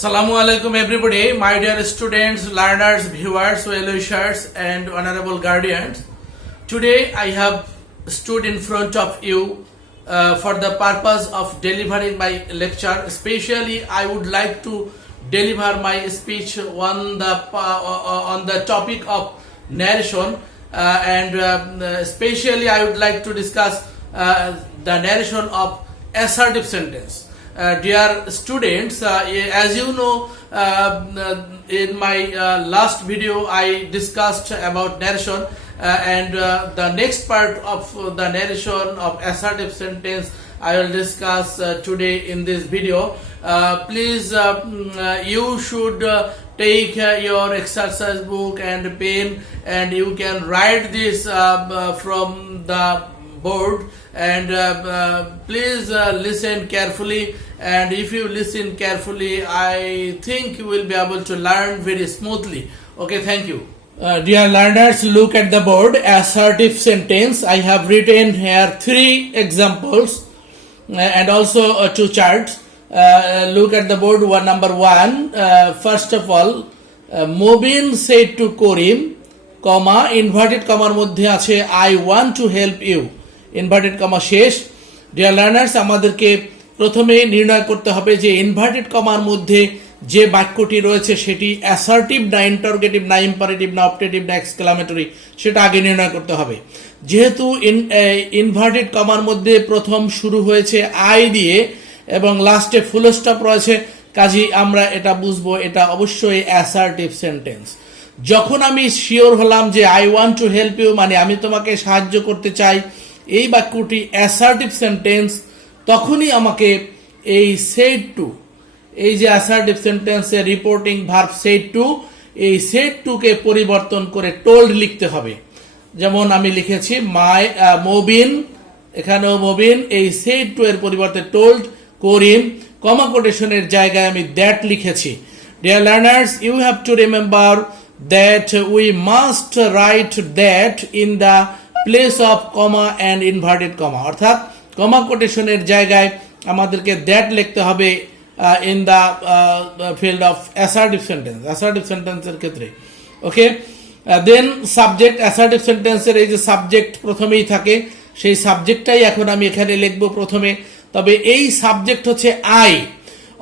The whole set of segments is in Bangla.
Assalamu alaikum everybody, my dear students, learners, viewers, well-wishers and honorable guardians. Today I have stood in front of you for the purpose of delivering my lecture. Especially I would like to deliver my speech on the topic of narration and especially I would like to discuss the narration of assertive sentence. Dear students, as you know, in my last video I discussed about narration and the next part of the narration of assertive sentence I will discuss today in this video. Please, you should take your exercise book and pen and you can write this from the board and please listen carefully, and if you listen carefully I think you will be able to learn very smoothly. Okay, thank you. Dear learners, look at the board. Assertive sentence, I have written here 3 examples and also 2 charts. Look at the board. Number 1, first of all, Mobin said to Korim, comma, inverted comma মধ্যে আছে I want to help you, inverted comma শেষ। ডিয়ার লার্নার্স, আমাদেরকে প্রথমে নির্ণয় করতে হবে যে ইনভার্টেড কমার মধ্যে যে বাক্যটি রয়েছে সেটি অ্যাসার্টিভ না ইন্টারোগেটিভ না ইম্পারেটিভ না অপটেটিভ না এক্সক্লামেটরি, সেটা আগে নির্ণয় করতে হবে। যেহেতু ইনভার্টেড কমার মধ্যে প্রথম শুরু হয়েছে আই দিয়ে এবং লাস্টে ফুল স্টপ রয়েছে, কাজেই আমরা এটা বুঝবো এটা অবশ্যই অ্যাসার্টিভ সেন্টেন্স। যখন আমি শিওর হলাম যে I want to help you মানে আমি তোমাকে সাহায্য করতে চাই, এই বাক্যটি অ্যাসার্টিভ সেন্টেন্স, তখনই আমাকে এই সেড টু, এই যে অ্যাসার্টিভ সেন্টেন্সের রিপোর্টিং ভার্ব সেড টু, এই সেড টু কে পরিবর্তন করে টোল্ড লিখতে হবে। যেমন আমি লিখেছি মাই মোবিন, এখানেও মোবিন, এই সেড টু এর পরিবর্তে টোল্ড করিম, কমা কোটেশনের জায়গায় আমি দ্যাট লিখেছি। Dear learners, you have to remember that we must write that in the place of comma and inverted comma, অর্থাৎ কমা কোটেশনের জায়গায় আমাদেরকে দ্যাট লিখতে হবে in the field of assertive sentence, assertive সেন্টেন্সের ক্ষেত্রে। ওকে, দেন সাবজেক্ট, অ্যাসার্টিভ সেন্টেন্সের এই যে সাবজেক্ট প্রথমেই থাকে, সেই সাবজেক্টটাই এখন আমি এখানে লিখবো প্রথমে। তবে এই সাবজেক্ট হচ্ছে আই।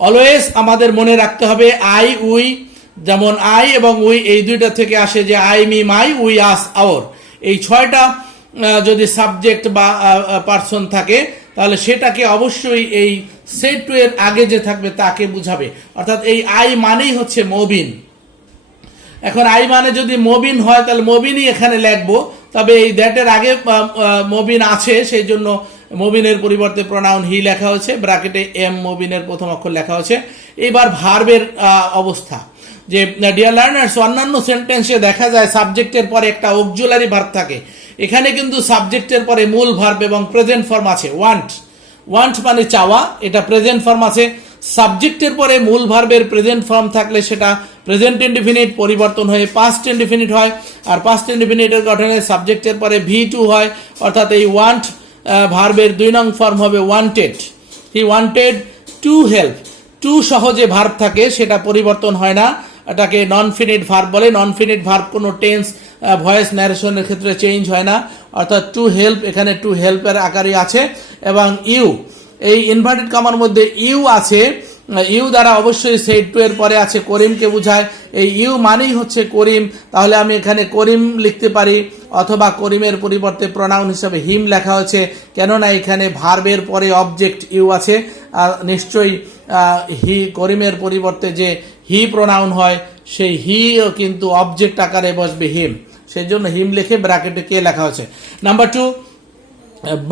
অলওয়েজ আমাদের মনে রাখতে হবে আই উই, যেমন আই এবং উই এই দুইটা থেকে আসে যে I me my, we us our. এই 6টা যদি সাবজেক্ট বা পার্সন থাকে তাহলে সেটাকে অবশ্যই এই সেড টু এর আগে যে থাকবে তাকে বুঝাবে, অর্থাৎ এই আই মানেই হচ্ছে মবিন। এখন আই মানে যদি মবিন হয় তাহলে মবিনই এখানে লিখবো, তবে এই দ্যাটের আগে মবিন আছে সেই জন্য মবিনের পরিবর্তে প্রোনাউন হি লেখা হয়েছে, ব্র্যাকেটে এম মবিনের প্রথম অক্ষর লেখা হয়েছে। এবার ভার্বের অবস্থা, যে ডিয়ার লার্নার্স, অন্যান্য সেন্টেন্সে দেখা যায় সাবজেক্টের পরে একটা অক্সিলারি ভার্ব থাকে, এখানে কিন্তু সাবজেক্টের পরে মূল ভার্ব এবং প্রেজেন্ট ফর্ম আছে। ওয়ান্ট, ওয়ান্ট মানে চাওয়া, এটা প্রেজেন্ট ফর্ম আছে। সাবজেক্টের পরে মূল ভার্বের প্রেজেন্ট ফর্ম থাকলে সেটা প্রেজেন্ট ইনডিফিনিট পরিবর্তন হয়ে পাস্ট ইনডিফিনিট হয়, আর পাস্ট ইনডিফিনিটের গঠনে সাবজেক্টের পরে V2 হয়, অর্থাৎ এই ওয়ান্ট ভার্বের 2 নং ফর্ম হবে wanted. He wanted to help, to সহজে ভার্ব থাকে, সেটা পরিবর্তন হয় না, এটাকে নন ফিনিট ভার্ব বলে। নন ফিনিট ভার্ব কোনো টেন্স ভয়েস ন্যারেশনের ক্ষেত্রে চেঞ্জ হয় না, অর্থাৎ টু হেল্প এখানে টু হেল্পের আকারে আছে। এবং ইউ, এই ইনভার্টেড কমার মধ্যে ইউ আছে, ইউ দ্বারা অবশ্যই সেড টু এর পরে আছে করিমকে বোঝায়, এই ইউ মানেই হচ্ছে করিম, তাহলে আমি এখানে করিম লিখতে পারি, অথবা করিমের পরিবর্তে প্রোনাউন হিসাবে হিম লেখা হয়েছে, কেননা এখানে ভার্বের পরে অবজেক্ট ইউ আছে। নিশ্চয়ই হি, করিমের পরিবর্তে যে হি প্রোনাউন হয় সেই হিও কিন্তু অবজেক্ট আকারে বসবে হিম, সেই জন্য হিম লিখে ব্র্যাকেটে কে লেখা হয়েছে। Number 2,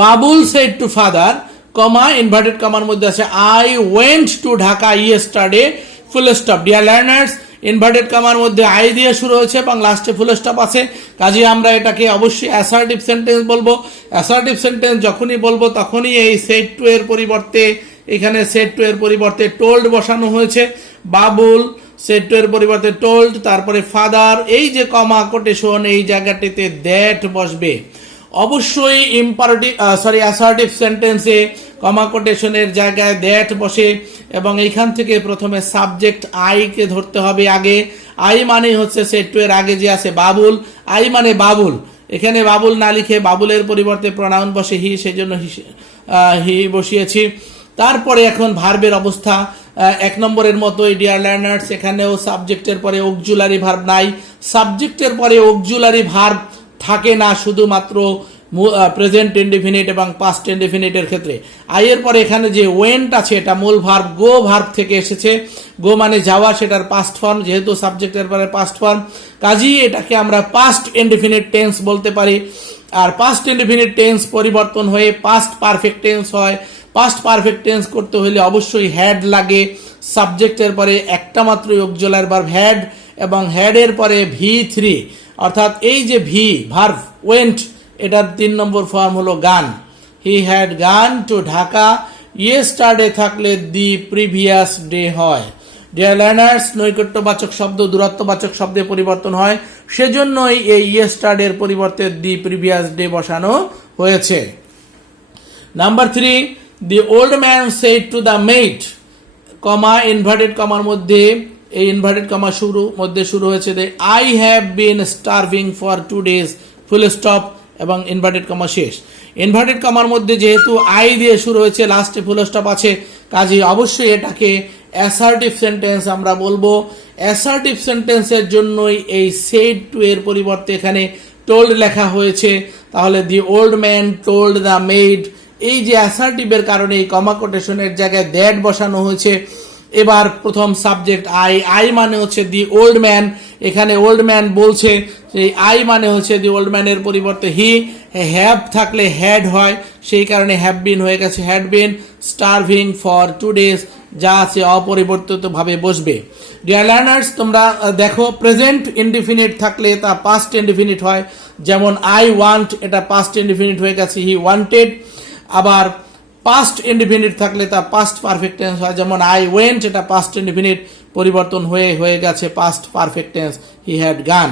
Babul said to father, comma inverted কমার মধ্যে আছে I went to Dhaka yesterday, full stop. Dear learners, inverted কমার মধ্যে আই দিয়ে শুরু হয়েছে এবং লাস্টে ফুল স্টপ আছে, কাজে আমরা এটাকে অবশ্যই অ্যাসার্টিভ সেন্টেন্স বলবো। অ্যাসার্টিভ সেন্টেন্স যখনই বলবো তখনই এই সেড টু এর পরিবর্তে, এখানে সেড টু এর পরিবর্তে টোল্ড বসানো হয়েছে। বাবুল, সেড টু এর পরিবর্তে টোল্ড, তারপরে ফাদার, এই যে কমা কোটেশন এই জায়গাটিতে দ্যাট বসবে। অবশ্যই অ্যাসার্টিভ সেন্টেন্সে কমা কোটেশনের জায়গায় দ্যাট বসে এবং এইখান থেকে প্রথমে সাবজেক্ট আই কে ধরতে হবে আগে। আই মানে হচ্ছে সেট টু এর আগে যে আছে বাবুল, আই মানে বাবুল, এখানে বাবুল না লিখে বাবুলের পরিবর্তে প্রোনাউন বসে হি, সেই জন্য হি বসিয়েছি। তারপরে এখন ভার্বের অবস্থা 1 নম্বরের মতোই ডিয়ার লার্নার্স, এখানেও সাবজেক্টের পরে অক্সিলারি ভার্ব নাই। সাবজেক্টের পরে অক্সিলারি ভার্ব থাকে না শুধুমাত্র প্রেজেন্ট ইনডিফিনিট এবং পাস্ট ইনডিফিনিটের ক্ষেত্রে। আই এর পরে এখানে যে ওয়েন্ট আছে এটা মূল ভার্ব গো ভার্ব থেকে এসেছে। গো মানে যাওয়া, সেটার পাস্ট ফর্ম, যেহেতু সাবজেক্টের পরে পাস্ট ফর্ম কাজেই এটাকে আমরা পাস্ট ইনডিফিনিট টেন্স বলতে পারি। আর পাস্ট ইনডিফিনিট টেন্স পরিবর্তন হয়ে পাস্ট পারফেক্ট টেন্স হয়। পাস্ট পারফেক্ট টেন্স করতে হলে অবশ্যই হ্যাড লাগে। সাবজেক্টের পরে একটা মাত্র অক্সিলারি ভার্ব হ্যাড এবং হ্যাডের পরে V3, অর্থাৎ এই যে ভি ভার্ব ওয়েন্ট, এটার 3 নম্বর ফর্ম হলো gone. He had gone to Dhaka. Yesterday থাকলে দি প্রিভিয়াস ডে হয়। ডিয়ার লার্নার্স, নৈকট্যবাচক শব্দ দূরত্ববাচক শব্দে পরিবর্তন হয়, সেজন্যই এই ইয়েস্টারডের পরিবর্তে দি প্রিভিয়াস ডে বসানো হয়েছে। Number 3, the old man said to the maid, comma inverted কমার মধ্যে, এই ইনভার্টেড কমা শুরু হয়েছে I have been starving for 2 days full stop এবং ইনভার্টেড কমা শেষ। ইনভার্টেড কমার মধ্যে যেহেতু আই দিয়ে শুরু হয়েছে, লাস্টে ফুল স্টপ আছে, কাজে অবশ্যই এটাকে অ্যাসার্টিভ সেন্টেন্স আমরা বলবো। অ্যাসার্টিভ সেন্টেন্সের জন্যই এই সেড টু এর পরিবর্তে এখানে টোল্ড লেখা হয়েছে। তাহলে the old man told the maid, এই যে অ্যাসার্টিভের কারণে এই কমা কোটেশনের জায়গায় দ্যাট বসানো হয়েছে। এবার প্রথম সাবজেক্ট আই, আই মানে হচ্ছে দি ওল্ড ম্যান, এখানে ওল্ড ম্যান বলছে, সেই আই মানে হচ্ছে দি ওল্ড ম্যানের পরিবর্তে হি। হ্যাভ থাকলে হ্যাড হয়, সেই কারণে হ্যাভ বিন হয়ে গেছে had been. Starving for 2 days যা আছে অপরিবর্তিত ভাবে বসবে। ডিয়ার লার্নার্স, তোমরা দেখো প্রেজেন্ট ইনডিফিনিট থাকলে তা পাস্ট ইনডিফিনিট হয়, যেমন আই ওয়ান্ট, এটা পাস্ট ইনডিফিনিট হয়ে গেছে হি ওয়ান্টেড। আবার পাস্ট ইনডিফিনিট থাকলে তা পাস্ট পারফেক্ট টেন্স হয়, যেমন আই ওয়েন্ট, এটা পাস্ট ইনডিফিনিট পরিবর্তন হয়ে গেছে past perfect tense, he had gone.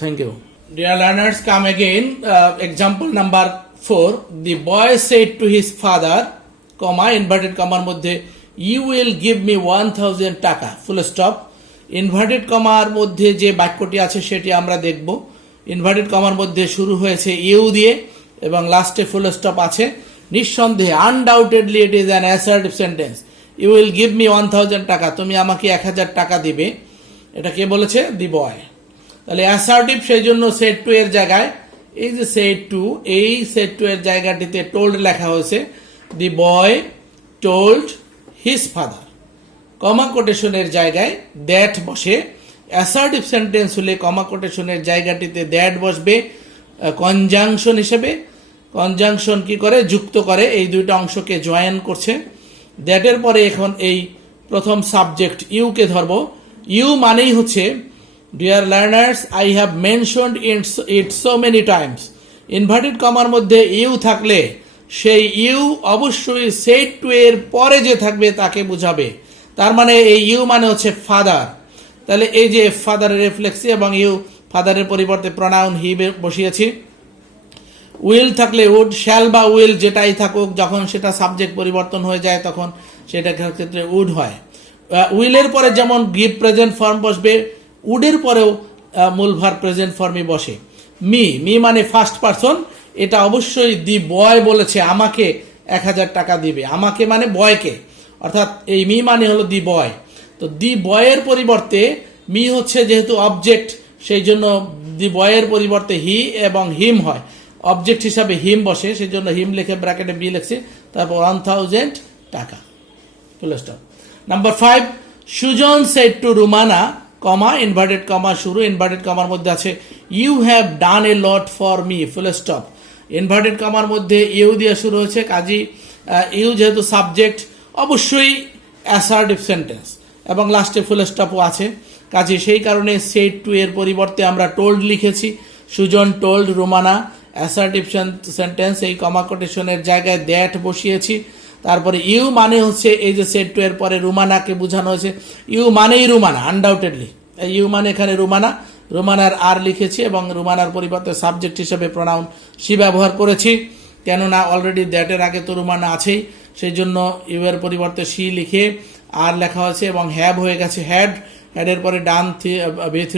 Thank you. Dear learners, come again. Example number 4, the boy said to his father, comma inverted কমার মধ্যে ইউ উইল গিভ মি 1000 টাকা ফুল স্টপ। ইনভার্টেড কমার মধ্যে যে বাক্যটি আছে সেটি আমরা দেখব। ইনভার্টেড কমার মধ্যে শুরু হয়েছে ইউ দিয়ে এবং লাস্টে ফুল স্টপ আছে। নিঃসন্দেহে undoubtedly it is an assertive sentence. You will give me 1000 টাকা, তুমি আমাকে 1000 টাকা দিবে, এটা কে বলেছে? দি বয়। তাহলে অ্যাসার্টিভ, সেই জন্য সেড টু এর জায়গায় এই যে সেড টু, এই সেড টু এর জায়গাটিতে টোল্ড লেখা হয়েছে। দি বয় টোল্ড হিজ ফাদার, কমা কোটেশনের জায়গায় দ্যাট বসে। অ্যাসার্টিভ সেন্টেন্স হলে কমা কোটেশনের জায়গাটিতে দ্যাট বসবে কনজাংশন হিসেবে। কনজাংশন কি করে? যুক্ত করে, এই দুইটা অংশকে জয়েন করছে। দ্যাটের পরে এখন এই প্রথম সাবজেক্ট ইউ কে ধরবো। ইউ মানেই হচ্ছে, dear learners, I have mentioned it so many Times. Inverted কমার মধ্যে ইউ থাকলে সেই ইউ অবশ্যই সেড টু এর পরে যে থাকবে তাকে বুঝাবে। তার মানে এই ইউ মানে হচ্ছে ফাদার। তাহলে এই যে ফাদারের রেফ্লেক্সি এবং ইউ, ফাদারের পরিবর্তে প্রোনাউন হি বসিয়েছি। উইল থাকলে উড, শ্যাল বা উইল যেটাই থাকুক, যখন সেটা সাবজেক্ট পরিবর্তন হয়ে যায় তখন সেটার ক্ষেত্রে উড হয়। উইলের পরে যেমন গিভ প্রেজেন্ট ফর্ম বসবে, উডের পরেও মূল ভার্ব প্রেজেন্ট ফর্মই বসে। মি, মি মানে ফার্স্ট পারসন, এটা অবশ্যই দি বয় বলেছে আমাকে 1000 টাকা দিবে। আমাকে মানে বয়কে, অর্থাৎ এই মি মানে হলো দি বয়। তো দি বয়ের পরিবর্তে মি হচ্ছে যেহেতু অবজেক্ট, সেই জন্য দি বয়ের পরিবর্তে হি এবং হিম হয়। অবজেক্ট হিসাবে হিম বসে, সেই জন্য হিম লিখে ব্র্যাকেটে বি লিখছে, তারপর 1000 টাকা full stop. Number 5, Sujan said to Rumana, comma inverted comma শুরু। ইনভার্টেড কমার মধ্যে আছে you have done a lot for me full stop. Inverted কমার মধ্যে ইউ দিয়ে শুরু হয়েছে, কাজী ইউ যেহেতু সাবজেক্ট অবশ্যই অ্যাসার্টিভ সেন্টেন্স এবং লাস্টে ফুল স্টপও আছে, কাজে সেই কারণে সেড টু এর পরিবর্তে আমরা টোল্ড লিখেছি। Sujan told Rumana, assertive sentence, এই কমা কোটেশনের জায়গায় দ্যাট বসিয়েছি। তারপরে ইউ মানে হচ্ছে এই যে সেড টু এর পরে রুমানাকে বোঝানো হয়েছে, ইউ মানেই রুমানা আনডাউটেডলি, ইউ মানে এখানে রুমানা, রোমানার আর লিখেছি এবং রোমানার পরিবর্তে সাবজেক্ট হিসেবে প্রোনাউন শি ব্যবহার করেছি, কেননা অলরেডি দ্যাটের আগে তো রোমানা আছেই, সেই জন্য ইউ এর পরিবর্তে শি লিখে আর লেখা হয়েছে এবং হ্যাভ হয়ে গেছে হ্যাড, হ্যাডের পরে ডান B3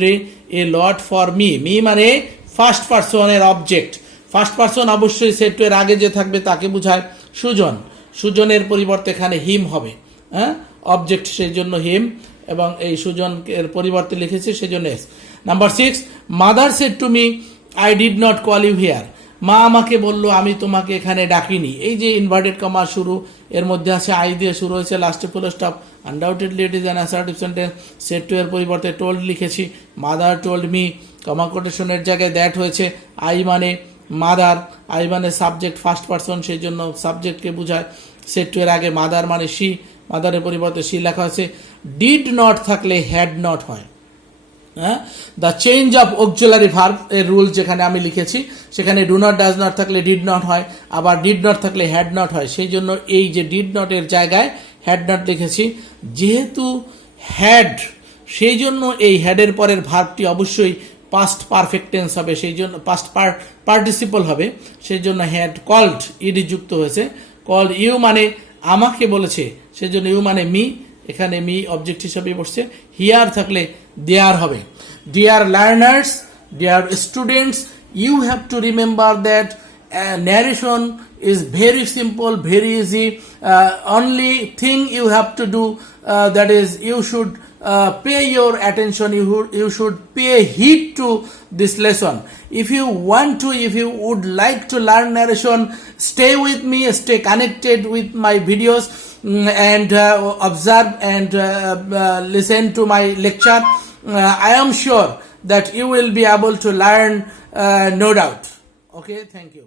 A lot for me, me মানে ফার্স্ট পার্সনের অবজেক্ট। ফার্স্ট পার্সন অবশ্যই সেট টু এর আগে যে থাকবে তাকে বোঝায়। সুজন, সুজনের পরিবর্তে এখানে হিম হবে, হ্যাঁ অবজেক্ট, সেই জন্য হিম, এবং এই সুজন এর পরিবর্তে লিখেছি সেই জন্য এস। Number 6, mother said to me I did not call you here, মা আমাকে বলল আমি তোমাকে এখানে ডাকিনি। এই যে ইনভার্টেড কমা শুরু, এর মধ্যে আছে আই দিয়ে শুরু হয়েছে, লাস্টে full stop, undoubtedly it is an assertive sentence. Said to এর পরিবর্তে টোল্ড লিখেছি, মাদার টোল্ড মি, কমা কোটেশনের জায়গায় দ্যাট হয়েছে, আই মানে মাদার, আই মানে সাবজেক্ট ফার্স্ট পার্সন, সেই জন্য সাবজেক্টকে বোঝায়। সেড টু এর আগে মাদার মানে শি, মাদারের পরিবর্তে শি লেখা হয়েছে। ডিড নট থাকলে হ্যাড নট হয়। হ্যাঁ, the change of auxiliary verb এর রুল যেখানে আমি লিখেছি, সেখানে ডু নট ডাজ নট থাকলে ডিড নট হয়, আবার ডিড নট থাকলে হ্যাড নট হয়, সেই জন্য এই যে ডিড নট এর জায়গায় হ্যাড নট লিখেছি। যেহেতু হ্যাড, সেই জন্য এই হ্যাডের পরের ভার্বটি অবশ্যই পাস্ট পারফেক্ট টেন্স হবে, সেই জন্য পাস্ট পার্টিসিপল হবে, সেই জন্য হ্যাড কল্ড ইডি যুক্ত হয়েছে। কল্ড ইউ মানে আমাকে বলেছে, সেই জন্য ইউ মানে মি, এখানে মি অবজেক্ট হিসাবে বসছে। হিয়ার থাকলে দেয়ার হবে। Dear learners, dear students, you have to remember that narration is very simple, very easy. Only thing you have to do, that is you should pay your attention, you should pay heed to this lesson. If you want to, if you would like to learn narration, stay with me, stay connected with my videos, and observe and listen to my lecture. I am sure that you will be able to learn, no doubt. Okay, thank you.